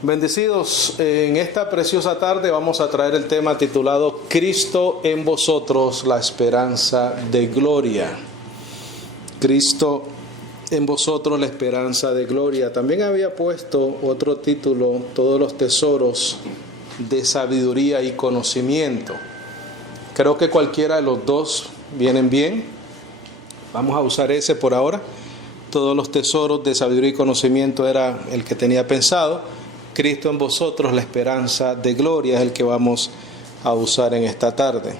Bendecidos, en esta preciosa tarde vamos a traer el tema titulado Cristo en vosotros, la esperanza de gloria. Cristo en vosotros, la esperanza de gloria. También había puesto otro título, todos los tesoros de sabiduría y conocimiento. Creo que cualquiera de los dos vienen bien. Vamos a usar ese por ahora. Todos los tesoros de sabiduría y conocimiento era el que tenía pensado. Cristo en vosotros, la esperanza de gloria, es el que vamos a usar en esta tarde.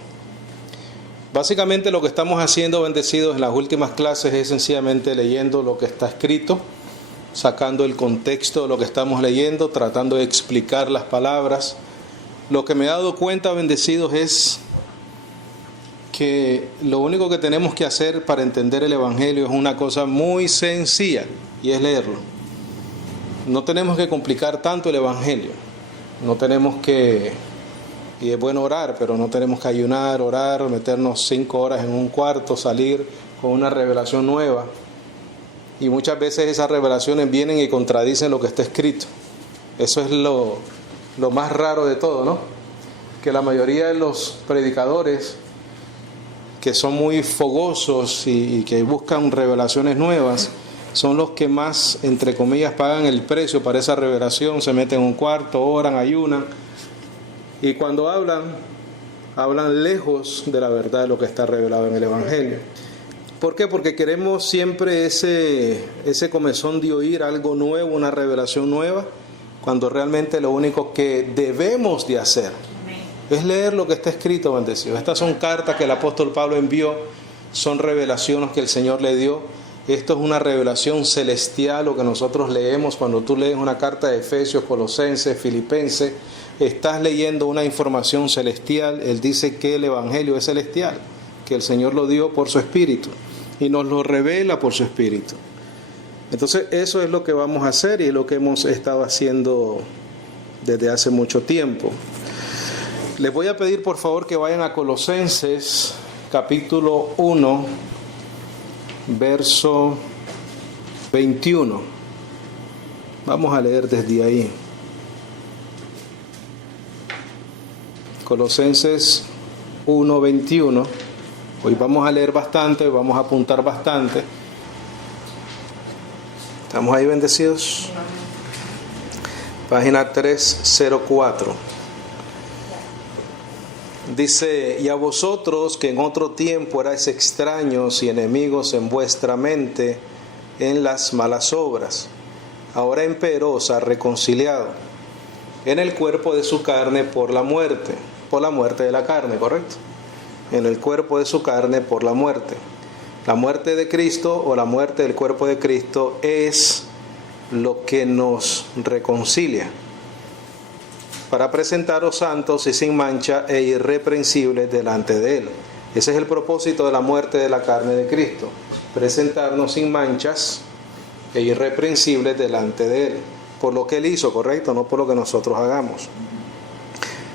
Básicamente lo que estamos haciendo, bendecidos, en las últimas clases es sencillamente leyendo lo que está escrito, sacando el contexto de lo que estamos leyendo, tratando de explicar las palabras. Lo que me he dado cuenta, bendecidos, es que lo único que tenemos que hacer para entender el Evangelio es una cosa muy sencilla, y es leerlo. No tenemos que complicar tanto el Evangelio. No tenemos que, y es bueno orar, pero no tenemos que ayunar, orar, meternos 5 horas en un cuarto, salir con una revelación nueva. Y muchas veces esas revelaciones vienen y contradicen lo que está escrito. Eso es lo más raro de todo, ¿no? Que la mayoría de los predicadores que son muy fogosos y que buscan revelaciones nuevas, son los que más, entre comillas, pagan el precio para esa revelación. Se meten en un cuarto, oran, ayunan, y cuando hablan lejos de la verdad de lo que está revelado en el Evangelio. ¿Por qué? Porque queremos siempre ese comezón de oír algo nuevo, una revelación nueva, cuando realmente lo único que debemos de hacer es leer lo que está escrito, bendecido. Estas son cartas que el apóstol Pablo envió, son revelaciones que el Señor le dio. Esto es una revelación celestial, lo que nosotros leemos cuando tú lees una carta de Efesios, Colosenses, Filipenses. Estás leyendo una información celestial. Él dice que el Evangelio es celestial, que el Señor lo dio por su Espíritu y nos lo revela por su Espíritu. Entonces eso es lo que vamos a hacer y es lo que hemos estado haciendo desde hace mucho tiempo. Les voy a pedir por favor que vayan a Colosenses capítulo 1, verso 21. Vamos a leer desde ahí. Colosenses 1, 21. Hoy vamos a leer bastante, hoy vamos a apuntar bastante. ¿Estamos ahí, bendecidos? Página 304. Dice: y a vosotros que en otro tiempo erais extraños y enemigos en vuestra mente en las malas obras, ahora empero os ha reconciliado en el cuerpo de su carne por la muerte de la carne, ¿correcto? En el cuerpo de su carne por la muerte. La muerte de Cristo o la muerte del cuerpo de Cristo es lo que nos reconcilia, para presentaros santos y sin mancha e irreprensibles delante de Él. Ese es el propósito de la muerte de la carne de Cristo, presentarnos sin manchas e irreprensibles delante de Él, por lo que Él hizo, correcto, no por lo que nosotros hagamos.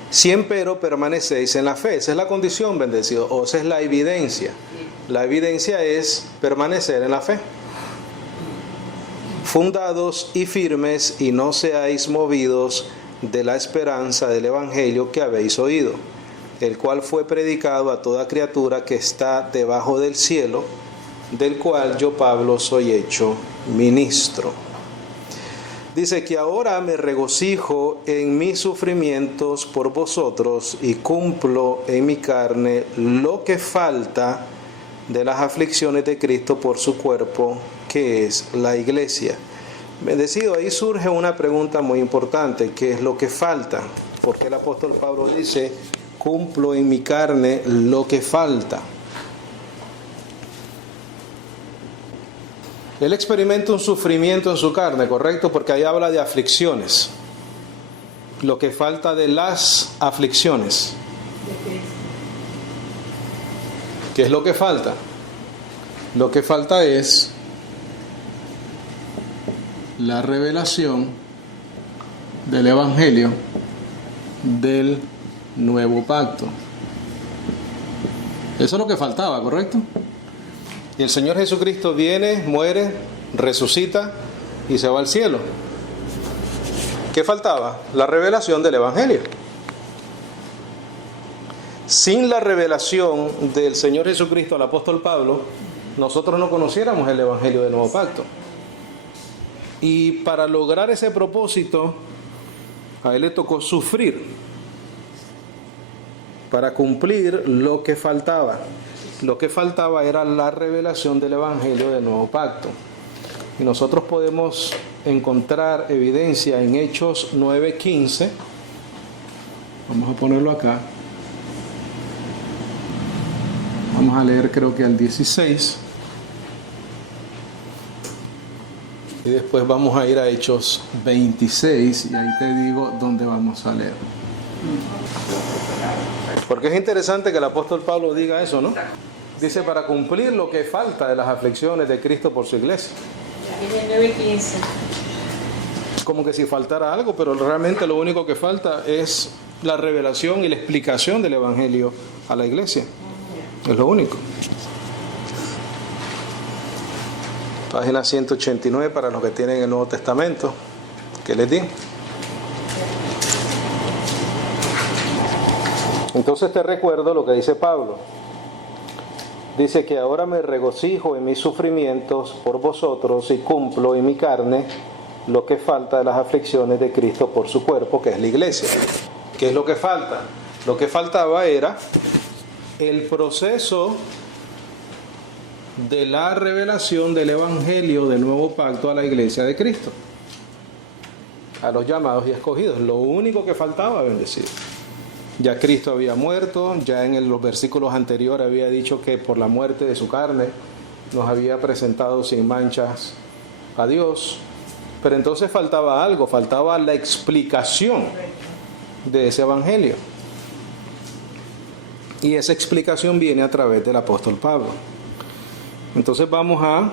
Si empero permanecéis en la fe, esa es la condición, bendecido, o esa es la evidencia. La evidencia es permanecer en la fe. Fundados y firmes, y no seáis movidos de la esperanza del Evangelio que habéis oído, el cual fue predicado a toda criatura que está debajo del cielo, del cual yo, Pablo, soy hecho ministro. Dice que ahora me regocijo en mis sufrimientos por vosotros y cumplo en mi carne lo que falta de las aflicciones de Cristo por su cuerpo, que es la iglesia. Bendecido, ahí surge una pregunta muy importante: ¿qué es lo que falta? Porque el apóstol Pablo dice: cumplo en mi carne lo que falta. Él experimenta un sufrimiento en su carne, ¿correcto? Porque ahí habla de aflicciones. Lo que falta de las aflicciones. ¿Qué es lo que falta? Lo que falta es la revelación del Evangelio del nuevo pacto. Eso es lo que faltaba, ¿correcto? Y el Señor Jesucristo viene, muere, resucita y se va al cielo. ¿Qué faltaba? La revelación del Evangelio. Sin la revelación del Señor Jesucristo al apóstol Pablo, nosotros no conociéramos el Evangelio del Nuevo Pacto. Y para lograr ese propósito, a él le tocó sufrir para cumplir lo que faltaba. Lo que faltaba era la revelación del Evangelio del Nuevo Pacto. Y nosotros podemos encontrar evidencia en Hechos 9:15. Vamos a ponerlo acá. Vamos a leer creo que al 16. Y después vamos a ir a Hechos 26 y ahí te digo dónde vamos a leer. Porque es interesante que el apóstol Pablo diga eso, ¿no? Dice, para cumplir lo que falta de las aflicciones de Cristo por su iglesia. Como que si faltara algo, pero realmente lo único que falta es la revelación y la explicación del Evangelio a la iglesia. Es lo único. Página 189 para los que tienen el Nuevo Testamento. ¿Qué les di? Entonces te recuerdo lo que dice Pablo. Dice que ahora me regocijo en mis sufrimientos por vosotros y cumplo en mi carne lo que falta de las aflicciones de Cristo por su cuerpo, que es la iglesia. ¿Qué es lo que falta? Lo que faltaba era el proceso de la revelación del Evangelio del Nuevo Pacto a la iglesia de Cristo, a los llamados y escogidos. Lo único que faltaba, bendecido. Ya Cristo había muerto, ya en los versículos anteriores había dicho que por la muerte de su carne nos había presentado sin manchas a Dios. Pero entonces faltaba algo, faltaba la explicación de ese Evangelio. Y esa explicación viene a través del apóstol Pablo. Entonces vamos a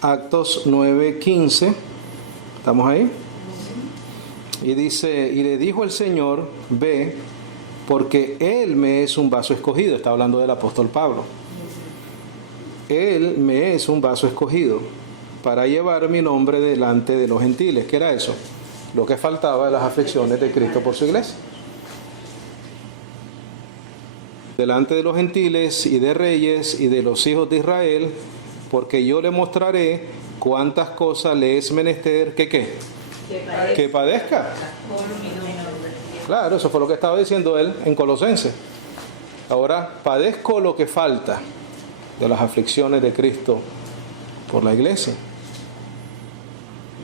Actos 9:15. ¿Estamos ahí? Y dice, y le dijo el Señor, ve, porque Él me es un vaso escogido. Está hablando del apóstol Pablo. Él me es un vaso escogido para llevar mi nombre delante de los gentiles. ¿Qué era eso? Lo que faltaba de las aflicciones de Cristo por su iglesia. Delante de los gentiles y de reyes y de los hijos de Israel, porque yo le mostraré cuántas cosas le es menester que padezca. Claro, eso fue lo que estaba diciendo él en Colosenses. Ahora padezco lo que falta de las aflicciones de Cristo por la iglesia.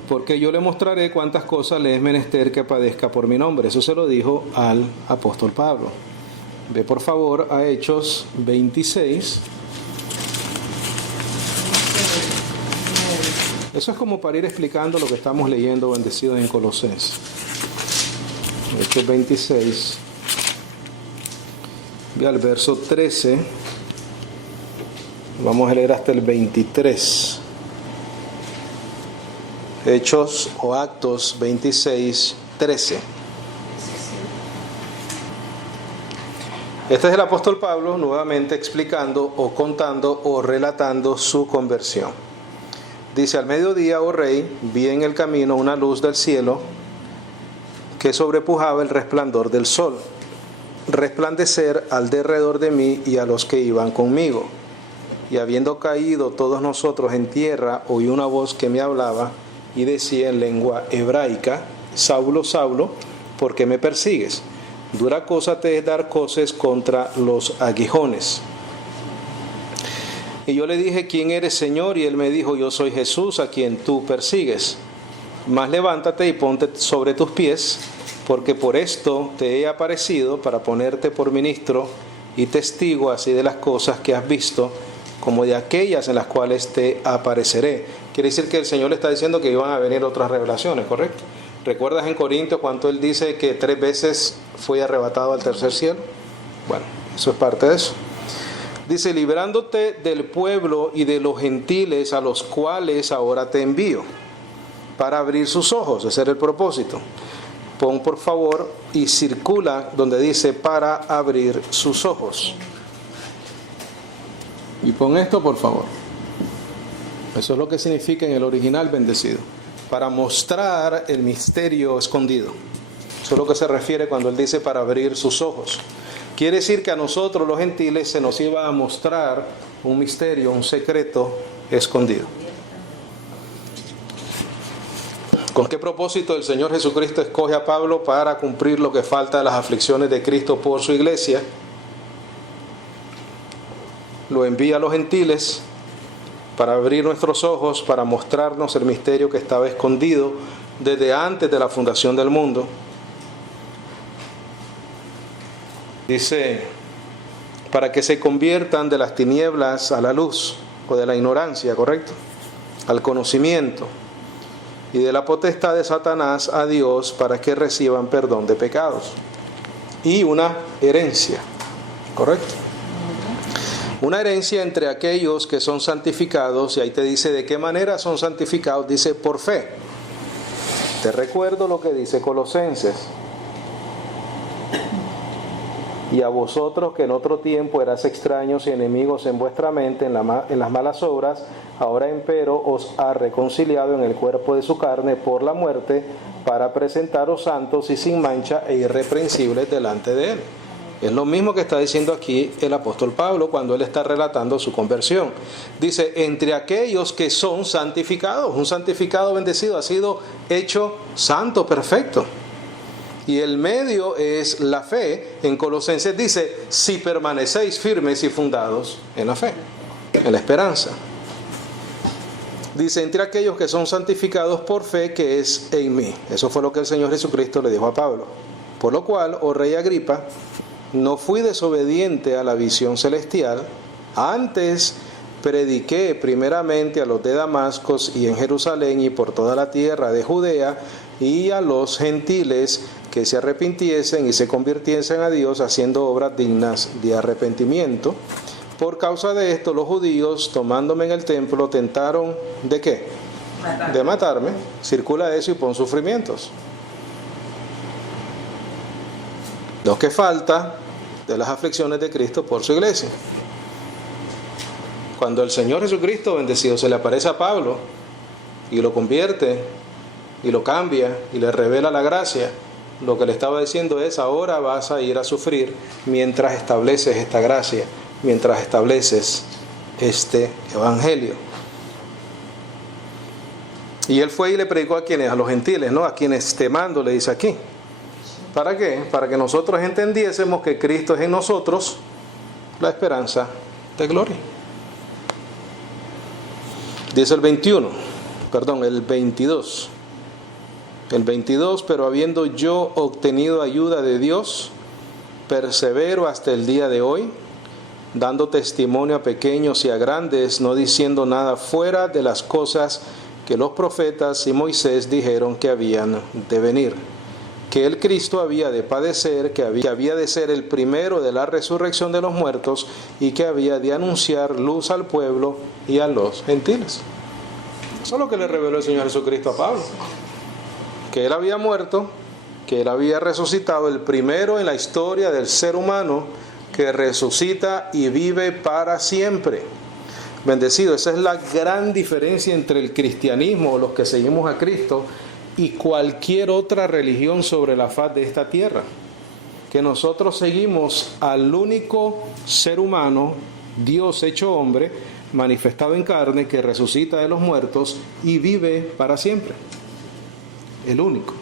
Porque yo le mostraré cuántas cosas le es menester que padezca por mi nombre. Eso se lo dijo al apóstol Pablo. Ve por favor a Hechos 26. Eso es como para ir explicando lo que estamos leyendo, bendecidos en Colosenses. Hechos 26. Ve al verso 13. Vamos a leer hasta el 23. Hechos o Actos 26, 13. Este es el apóstol Pablo nuevamente explicando o contando o relatando su conversión. Dice, al mediodía, oh rey, vi en el camino una luz del cielo que sobrepujaba el resplandor del sol, resplandecer al derredor de mí y a los que iban conmigo. Y habiendo caído todos nosotros en tierra, oí una voz que me hablaba y decía en lengua hebraica, Saulo, Saulo, ¿por qué me persigues? Dura cosa te es dar coces contra los aguijones. Y yo le dije, ¿quién eres, Señor? Y él me dijo, yo soy Jesús, a quien tú persigues. Mas levántate y ponte sobre tus pies, porque por esto te he aparecido, para ponerte por ministro y testigo así de las cosas que has visto, como de aquellas en las cuales te apareceré. Quiere decir que el Señor le está diciendo que iban a venir otras revelaciones, ¿correcto? ¿Recuerdas en Corintios cuando él dice que 3 veces fue arrebatado al tercer cielo? Bueno, eso es parte de eso. Dice, librándote del pueblo y de los gentiles a los cuales ahora te envío, para abrir sus ojos. Ese era el propósito. Pon por favor y circula donde dice para abrir sus ojos. Y pon esto por favor. Eso es lo que significa en el original, bendecido. para mostrar el misterio escondido. Eso es lo que se refiere cuando él dice para abrir sus ojos. Quiere decir que a nosotros los gentiles se nos iba a mostrar un misterio, un secreto escondido. ¿Con qué propósito el Señor Jesucristo escoge a Pablo para cumplir lo que falta de las aflicciones de Cristo por su iglesia? Lo envía a los gentiles para abrir nuestros ojos, para mostrarnos el misterio que estaba escondido desde antes de la fundación del mundo. Dice, para que se conviertan de las tinieblas a la luz, o de la ignorancia, ¿correcto?, al conocimiento, y de la potestad de Satanás a Dios, para que reciban perdón de pecados y una herencia, ¿correcto? Una herencia entre aquellos que son santificados, y ahí te dice de qué manera son santificados, dice por fe. Te recuerdo lo que dice Colosenses. Y a vosotros que en otro tiempo eras extraños y enemigos en vuestra mente en las malas obras, ahora empero os ha reconciliado en el cuerpo de su carne por la muerte, para presentaros santos y sin mancha e irreprensibles delante de él. Es lo mismo que está diciendo aquí el apóstol Pablo cuando él está relatando su conversión. Dice, entre aquellos que son santificados. Un santificado bendecido ha sido hecho santo, perfecto. Y el medio es la fe. En Colosenses dice, si permanecéis firmes y fundados en la fe, en la esperanza. Dice, entre aquellos que son santificados por fe, que es en mí. Eso fue lo que el Señor Jesucristo le dijo a Pablo. Por lo cual, oh rey Agripa, no fui desobediente a la visión celestial, antes prediqué primeramente a los de Damasco y en Jerusalén y por toda la tierra de Judea, y a los gentiles que se arrepintiesen y se convirtiesen a Dios, haciendo obras dignas de arrepentimiento. Por causa de esto, los judíos, tomándome en el templo, tentaron ¿de qué? De matarme. Circula eso y pon sufrimientos. Lo que falta de las aflicciones de Cristo por su iglesia. Cuando el Señor Jesucristo bendecido se le aparece a Pablo y lo convierte y lo cambia y le revela la gracia, lo que le estaba diciendo es, ahora vas a ir a sufrir mientras estableces esta gracia, mientras estableces este evangelio. Y él fue y le predicó a quienes, a los gentiles, ¿no? A quienes te mando, le dice aquí. ¿Para qué? Para que nosotros entendiésemos que Cristo es en nosotros la esperanza de gloria. Dice el 22. El 22, pero habiendo yo obtenido ayuda de Dios, persevero hasta el día de hoy, dando testimonio a pequeños y a grandes, no diciendo nada fuera de las cosas que los profetas y Moisés dijeron que habían de venir. Que el Cristo había de padecer, que había de ser el primero de la resurrección de los muertos, y que había de anunciar luz al pueblo y a los gentiles. Eso es lo que le reveló el Señor Jesucristo a Pablo. Que él había muerto, que él había resucitado, el primero en la historia del ser humano que resucita y vive para siempre. Bendecido, esa es la gran diferencia entre el cristianismo, o los que seguimos a Cristo, y cualquier otra religión sobre la faz de esta tierra. Que nosotros seguimos al único ser humano, Dios hecho hombre, manifestado en carne, que resucita de los muertos y vive para siempre. El único.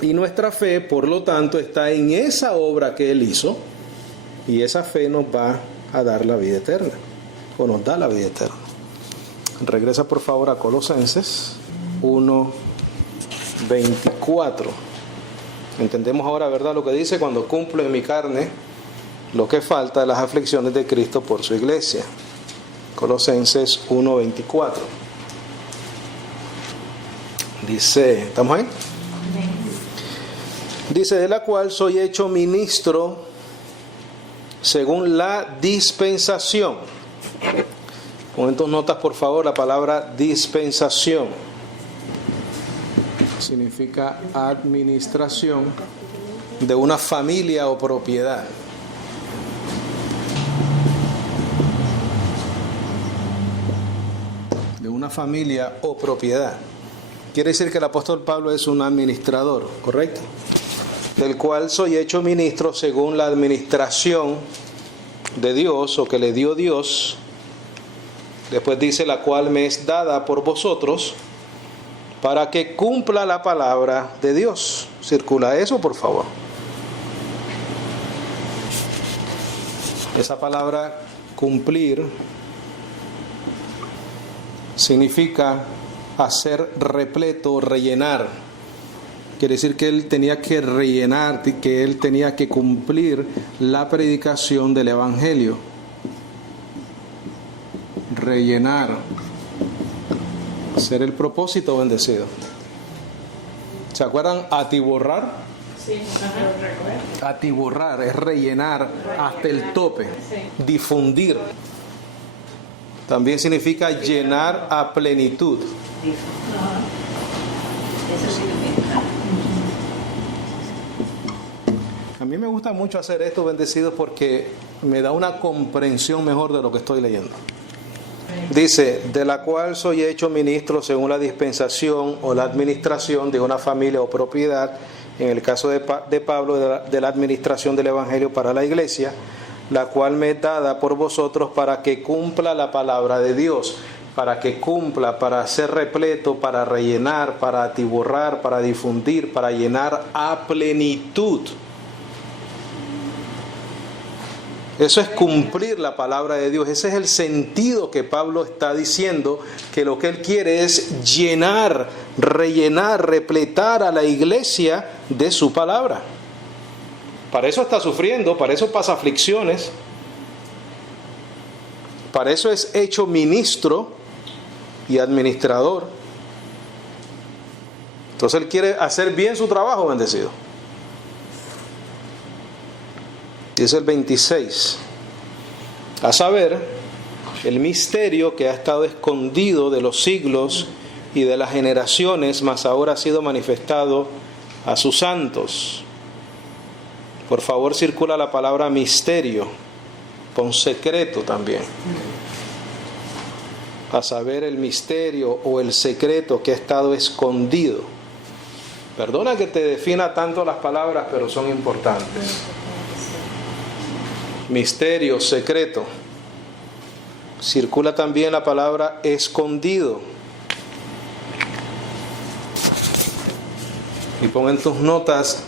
Y nuestra fe, por lo tanto, está en esa obra que Él hizo, y esa fe nos va a dar la vida eterna, o nos da la vida eterna. Regresa por favor a Colosenses 1:24. Entendemos ahora, ¿verdad?, lo que dice: cuando cumplo en mi carne lo que falta de las aflicciones de Cristo por su iglesia. Colosenses 1:24. Dice, ¿estamos ahí? Dice, de la cual soy hecho ministro según la dispensación. Pon en tus notas, por favor, la palabra dispensación. Significa administración de una familia o propiedad. De una familia o propiedad. Quiere decir que el apóstol Pablo es un administrador, ¿correcto? Del cual soy hecho ministro según la administración de Dios o que le dio Dios. Después dice, la cual me es dada por vosotros para que cumpla la palabra de Dios. Circula eso, por favor. Esa palabra cumplir significa hacer repleto, rellenar. Quiere decir que él tenía que rellenar, que él tenía que cumplir la predicación del Evangelio. Rellenar. Ser el propósito bendecido. ¿Se acuerdan? Atiborrar. Sí, Atiborrar es rellenar hasta el tope. Difundir. También significa llenar a plenitud. Eso significa. A mí me gusta mucho hacer esto, bendecidos, porque me da una comprensión mejor de lo que estoy leyendo. Dice, de la cual soy hecho ministro según la dispensación o la administración de una familia o propiedad, en el caso de Pablo, de la administración del Evangelio para la iglesia, la cual me es dada por vosotros para que cumpla la palabra de Dios, para que cumpla, para ser repleto, para rellenar, para atiborrar, para difundir, para llenar a plenitud. Eso es cumplir la palabra de Dios. Ese es el sentido que Pablo está diciendo, que lo que él quiere es llenar, rellenar, repletar a la iglesia de su palabra. Para eso está sufriendo, para eso pasa aflicciones, para eso es hecho ministro y administrador. Entonces él quiere hacer bien su trabajo, bendecido. Dice el 26, a saber, el misterio que ha estado escondido de los siglos y de las generaciones, mas ahora ha sido manifestado a sus santos. Por favor, circula la palabra misterio, pon secreto también. A saber, el misterio o el secreto que ha estado escondido. Perdona que te defina tanto las palabras, pero son importantes. Misterio, secreto. Circula también la palabra escondido. Y pon en tus notas,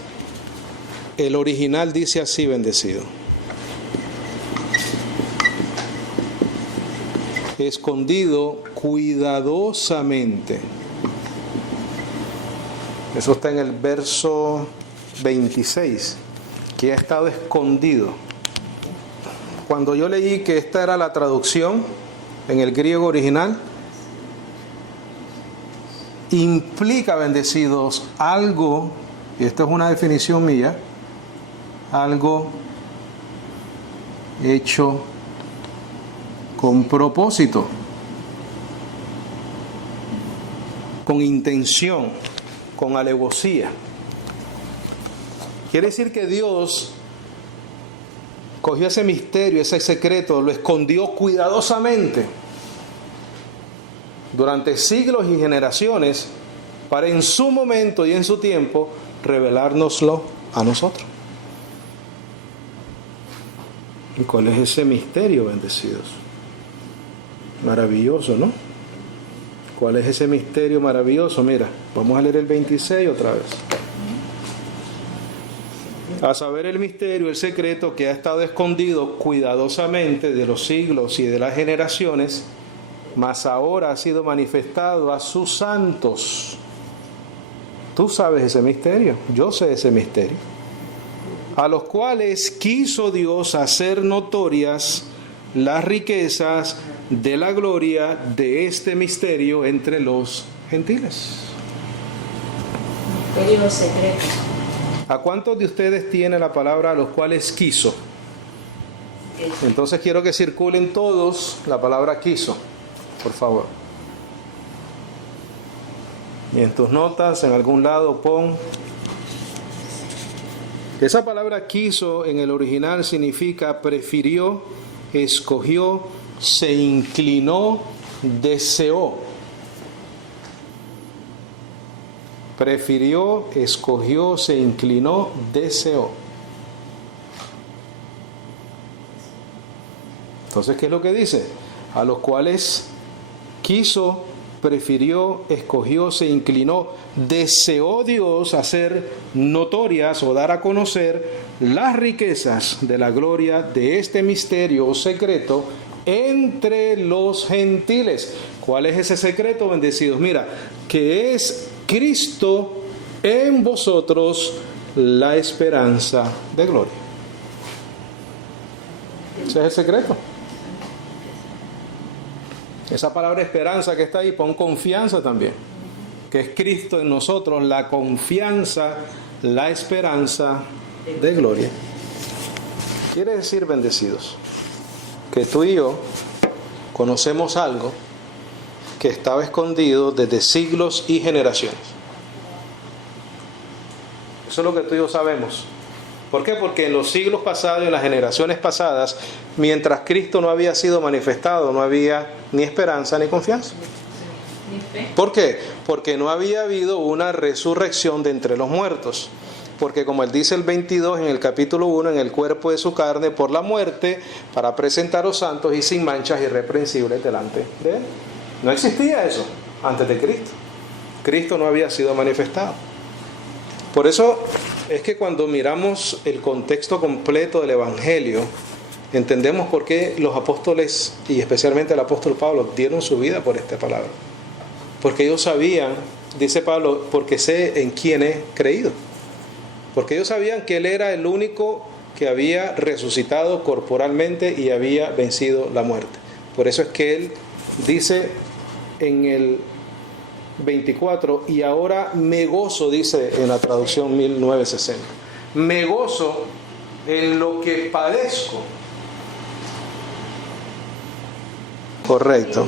el original dice así, bendecido. Escondido cuidadosamente. Eso está en el verso 26, que ha estado escondido. Cuando yo leí que esta era la traducción en el griego original, implica, bendecidos, algo, y esto es una definición mía, algo hecho con propósito, con intención, con alevosía. Quiere decir que Dios cogió ese misterio, ese secreto, lo escondió cuidadosamente durante siglos y generaciones para en su momento y en su tiempo revelárnoslo a nosotros. ¿Y cuál es ese misterio, bendecidos? Maravilloso, ¿no? ¿Cuál es ese misterio maravilloso? Mira, vamos a leer el 26 otra vez. A saber, el misterio, el secreto que ha estado escondido cuidadosamente de los siglos y de las generaciones, mas ahora ha sido manifestado a sus santos. Tú sabes ese misterio, yo sé ese misterio. A los cuales quiso Dios hacer notorias las riquezas de la gloria de este misterio entre los gentiles. Misterio secreto. ¿A cuántos de ustedes tiene la palabra a los cuales quiso? Entonces quiero que circulen todos la palabra quiso, por favor. Y en tus notas, en algún lado, pon. Esa palabra quiso en el original significa prefirió, escogió, se inclinó, deseó. Prefirió, escogió, se inclinó, deseó. Entonces, ¿qué es lo que dice? A los cuales quiso, prefirió, escogió, se inclinó, deseó Dios hacer notorias o dar a conocer las riquezas de la gloria de este misterio secreto entre los gentiles. ¿Cuál es ese secreto, bendecidos? Mira, que es Cristo en vosotros, la esperanza de gloria. Ese es el secreto. Esa palabra esperanza que está ahí, pon confianza también, que es Cristo en nosotros, la confianza, la esperanza de gloria. Quiere decir, bendecidos, que tú y yo conocemos algo que estaba escondido desde siglos y generaciones. Eso es lo que tú y yo sabemos. ¿Por qué? Porque en los siglos pasados y en las generaciones pasadas, mientras Cristo no había sido manifestado, no había ni esperanza ni confianza. ¿Por qué? Porque no había habido una resurrección de entre los muertos. Porque como él dice el 22 en el capítulo 1, en el cuerpo de su carne por la muerte, para presentaros santos y sin manchas irreprensibles delante de él. No existía eso antes de Cristo. Cristo no había sido manifestado. Por eso es que cuando miramos el contexto completo del Evangelio, entendemos por qué los apóstoles, y especialmente el apóstol Pablo, dieron su vida por esta palabra. Porque ellos sabían, dice Pablo, porque sé en quién he creído. Porque ellos sabían que Él era el único que había resucitado corporalmente y había vencido la muerte. Por eso es que Él dice en el 24, y ahora me gozo, dice en la traducción 1960, me gozo en lo que padezco. Correcto.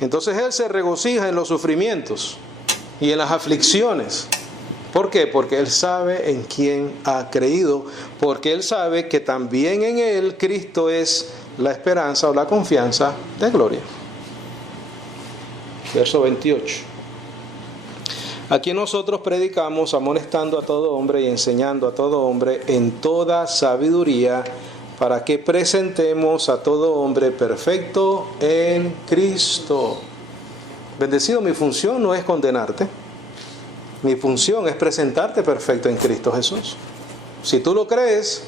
Entonces Él se regocija en los sufrimientos y en las aflicciones. ¿Por qué? Porque Él sabe en quién ha creído, porque Él sabe que también en Él Cristo es la esperanza o la confianza de gloria. Verso 28. Aquí nosotros predicamos amonestando a todo hombre y enseñando a todo hombre en toda sabiduría, para que presentemos a todo hombre perfecto en Cristo. Bendecido, mi función no es condenarte. Mi función es presentarte perfecto en Cristo Jesús. Si tú lo crees,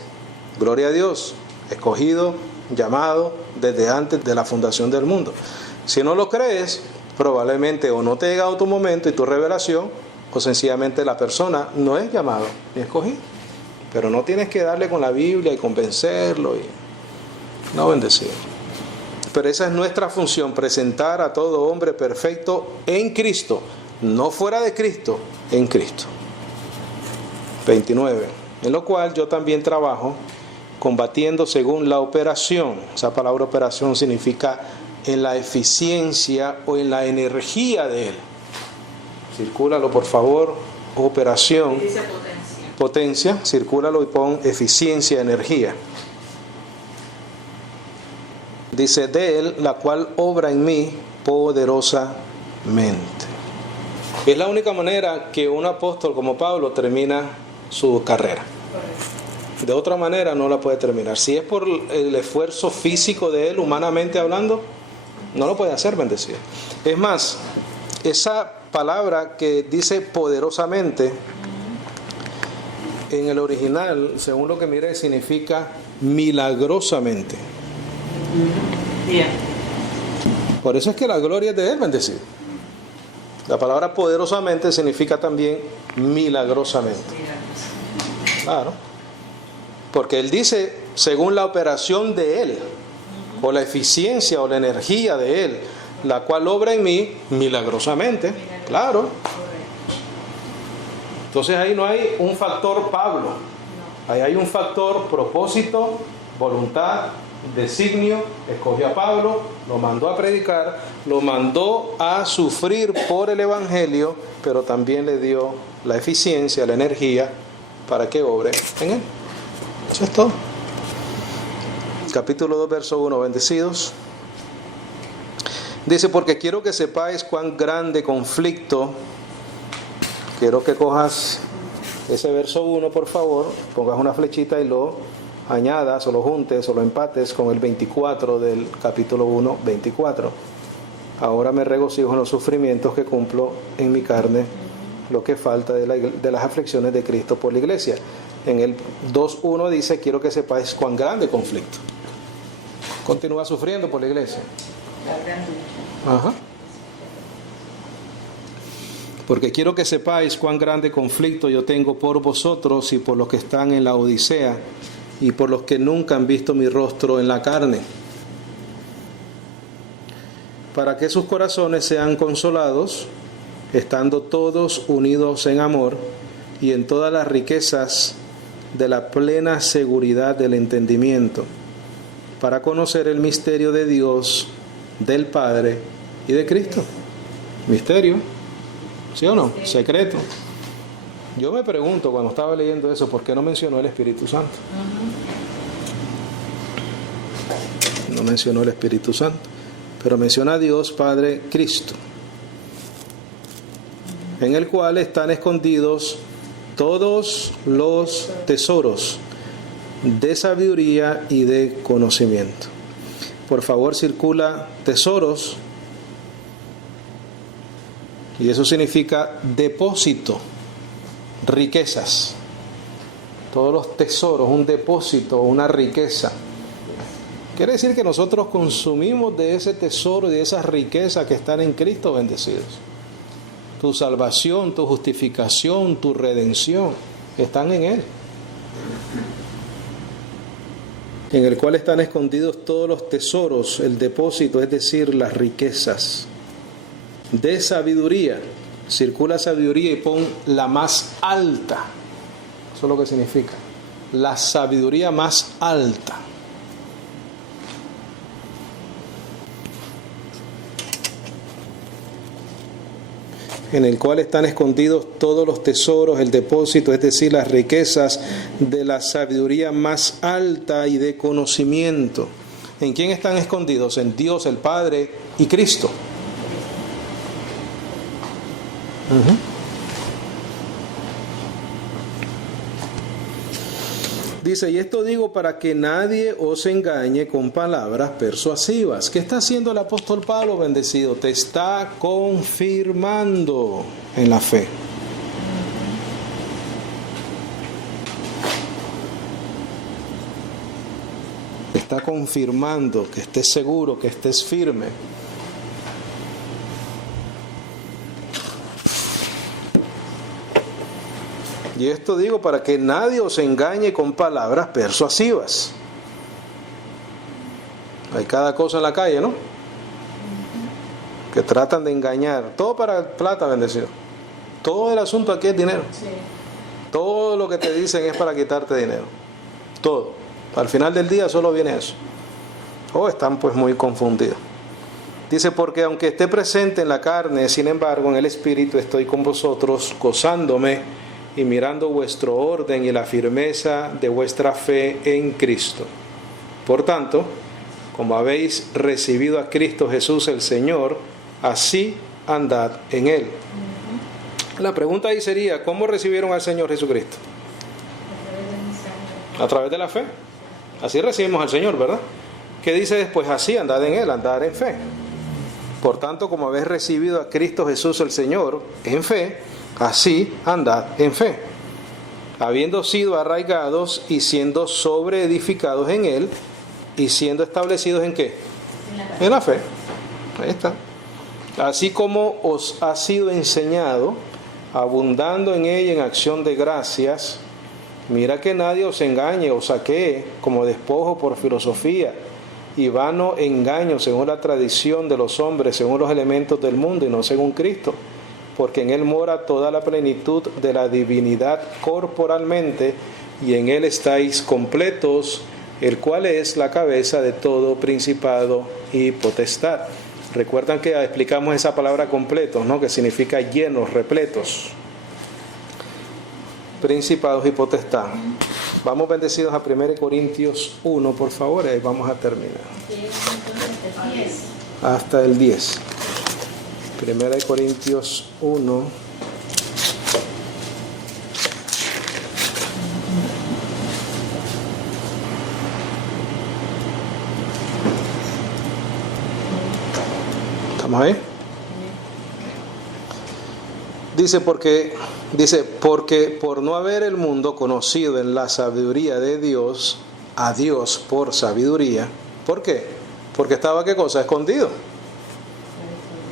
gloria a Dios, escogido, llamado desde antes de la fundación del mundo. Si no lo crees, probablemente o no te ha llegado tu momento y tu revelación, o sencillamente la persona no es llamado ni escogido. Pero no tienes que darle con la Biblia y convencerlo. No, bendecido. Pero esa es nuestra función, presentar a todo hombre perfecto en Cristo. No fuera de Cristo, en Cristo. 29. En lo cual yo también trabajo, combatiendo según la operación. Esa palabra operación significa en la eficiencia o en la energía de Él. Circúlalo, por favor. Operación. Potencia. Circúlalo y pon eficiencia, energía. Dice de Él, la cual obra en mí poderosamente. Es la única manera que un apóstol como Pablo termina su carrera. De otra manera no la puede terminar. Si es por el esfuerzo físico de él, humanamente hablando, no lo puede hacer, bendecido. Es más, esa palabra que dice poderosamente, en el original, según lo que mire, significa milagrosamente. Por eso es que la gloria es de él, bendecido. La palabra poderosamente significa también milagrosamente. Claro. Porque él dice, según la operación de él, o la eficiencia o la energía de él, la cual obra en mí milagrosamente. Claro. Entonces ahí no hay un factor Pablo. Ahí hay un factor propósito, voluntad, designio. Escogió a Pablo, lo mandó a predicar, lo mandó a sufrir por el Evangelio, pero también le dio la eficiencia, la energía para que obre en él. Eso es todo. Capítulo 2, verso 1, bendecidos. Dice, porque quiero que sepáis cuán grande conflicto quiero que cojas ese verso 1, por favor, pongas una flechita y lo añadas o lo juntes o lo empates con el 24 del capítulo 1, 24. Ahora me regocijo en los sufrimientos que cumplo en mi carne, lo que falta de las aflicciones de Cristo por la iglesia. En el 2.1 dice, quiero que sepáis cuán grande conflicto. Continúa sufriendo por la iglesia. Ajá. Porque quiero que sepáis cuán grande conflicto yo tengo por vosotros y por los que están en la Odisea y por los que nunca han visto mi rostro en la carne, para que sus corazones sean consolados, estando todos unidos en amor y en todas las riquezas de la plena seguridad del entendimiento, para conocer el misterio de Dios, del Padre y de Cristo. Misterio, ¿sí o no? Secreto. Yo me pregunto cuando estaba leyendo eso, ¿por qué no mencionó el Espíritu Santo? No mencionó el Espíritu Santo, pero menciona a Dios, Padre, Cristo, en el cual están escondidos todos los tesoros de sabiduría y de conocimiento. Por favor, circula tesoros, y eso significa depósito, riquezas. Todos los tesoros, un depósito, una riqueza. Quiere decir que nosotros consumimos de ese tesoro y de esas riquezas que están en Cristo bendecidos. Tu salvación, tu justificación, tu redención están en Él, en el cual están escondidos todos los tesoros, el depósito, es decir, las riquezas de sabiduría. Circula sabiduría y pon la más alta. Eso es lo que significa. La sabiduría más alta. En el cual están escondidos todos los tesoros, el depósito, es decir, las riquezas de la sabiduría más alta y de conocimiento. ¿En quién están escondidos? En Dios, el Padre y Cristo. Dice, y esto digo para que nadie os engañe con palabras persuasivas. ¿Qué está haciendo el apóstol Pablo, bendecido? Te está confirmando en la fe. Te está confirmando que estés seguro, que estés firme. Y esto digo para que nadie os engañe con palabras persuasivas. Hay cada cosa en la calle, ¿no? Que tratan de engañar. Todo para plata, bendecido. Todo el asunto aquí es dinero. Sí. Todo lo que te dicen es para quitarte dinero. Todo. Al final del día solo viene eso. Están pues muy confundidos. Dice, porque aunque esté presente en la carne, sin embargo en el Espíritu estoy con vosotros, gozándome y mirando vuestro orden y la firmeza de vuestra fe en Cristo. Por tanto, como habéis recibido a Cristo Jesús el Señor, así andad en Él. La pregunta ahí sería, ¿cómo recibieron al Señor Jesucristo? A través de la fe. Así recibimos al Señor, ¿verdad? ¿Qué dice después? Así andad en Él, andar en fe. Por tanto, como habéis recibido a Cristo Jesús el Señor en fe, así andad en fe, habiendo sido arraigados y siendo sobreedificados en Él y siendo establecidos ¿en qué? En la fe. Ahí está. Así como os ha sido enseñado, abundando en ella en acción de gracias. Mira que nadie os engañe o saquee como despojo por filosofía y vano engaño según la tradición de los hombres, según los elementos del mundo y no según Cristo. Porque en Él mora toda la plenitud de la divinidad corporalmente, y en Él estáis completos, el cual es la cabeza de todo principado y potestad. Recuerdan que explicamos esa palabra completos, ¿no? Que significa llenos, repletos. Principados y potestad. Vamos bendecidos a 1 Corintios 1, por favor, ahí vamos a terminar. Hasta el 10. 1 Corintios 1. ¿Estamos ahí? Dice porque por no haber el mundo conocido en la sabiduría de Dios, a Dios por sabiduría. ¿Por qué? Porque estaba, ¿qué cosa? Escondido.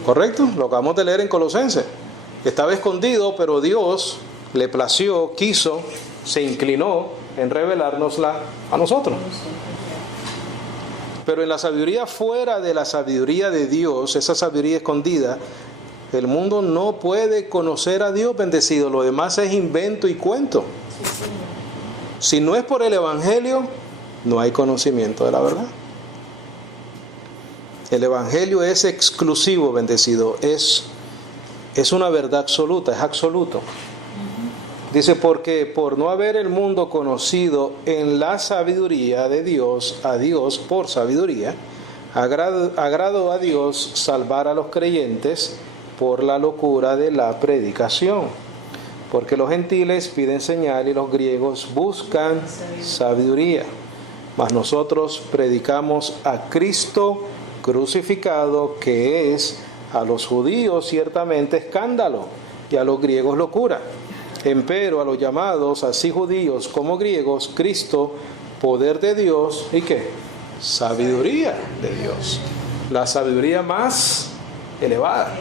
¿Correcto? Lo acabamos de leer en Colosenses. Estaba escondido, pero Dios le plació, quiso, se inclinó en revelárnosla a nosotros. Pero en la sabiduría fuera de la sabiduría de Dios, esa sabiduría escondida, el mundo no puede conocer a Dios, bendecido. Lo demás es invento y cuento. Si no es por el Evangelio, no hay conocimiento de la verdad. El Evangelio es exclusivo, bendecido. Es una verdad absoluta, es absoluto. Dice, porque por no haber el mundo conocido en la sabiduría de Dios, a Dios por sabiduría, agradó a Dios salvar a los creyentes por la locura de la predicación. Porque los gentiles piden señal y los griegos buscan sabiduría. Mas nosotros predicamos a Cristo crucificado, que es a los judíos ciertamente escándalo y a los griegos locura. Empero a los llamados, así judíos como griegos, Cristo, poder de Dios, ¿y qué? Sabiduría de Dios. La sabiduría más elevada.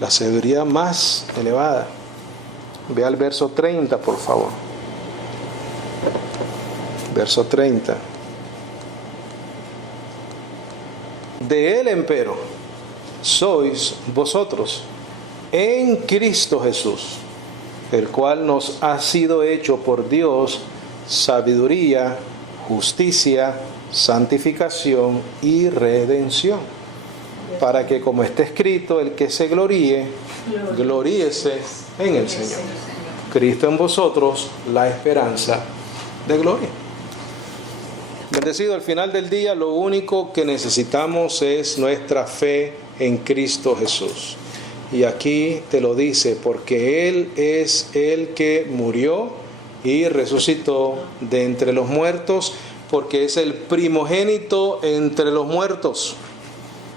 La sabiduría más elevada. Ve al verso 30, por favor. Verso 30. De él, empero, sois vosotros en Cristo Jesús, el cual nos ha sido hecho por Dios sabiduría, justicia, santificación y redención, para que, como está escrito, el que se gloríe, gloríese en el Señor. Cristo en vosotros, la esperanza de gloria. Bendecido, al final del día lo único que necesitamos es nuestra fe en Cristo Jesús. Y aquí te lo dice, porque Él es el que murió y resucitó de entre los muertos, porque es el primogénito entre los muertos.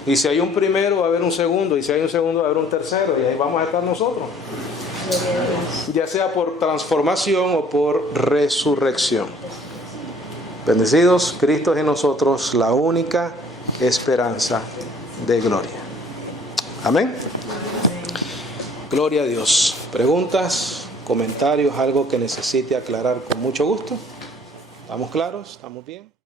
Y si hay un primero, va a haber un segundo, y si hay un segundo, va a haber un tercero, y ahí vamos a estar nosotros. Ya sea por transformación o por resurrección. Bendecidos, Cristo es en nosotros la única esperanza de gloria. Amén. Gloria a Dios. ¿Preguntas, comentarios, algo que necesite aclarar con mucho gusto? ¿Estamos claros? ¿Estamos bien?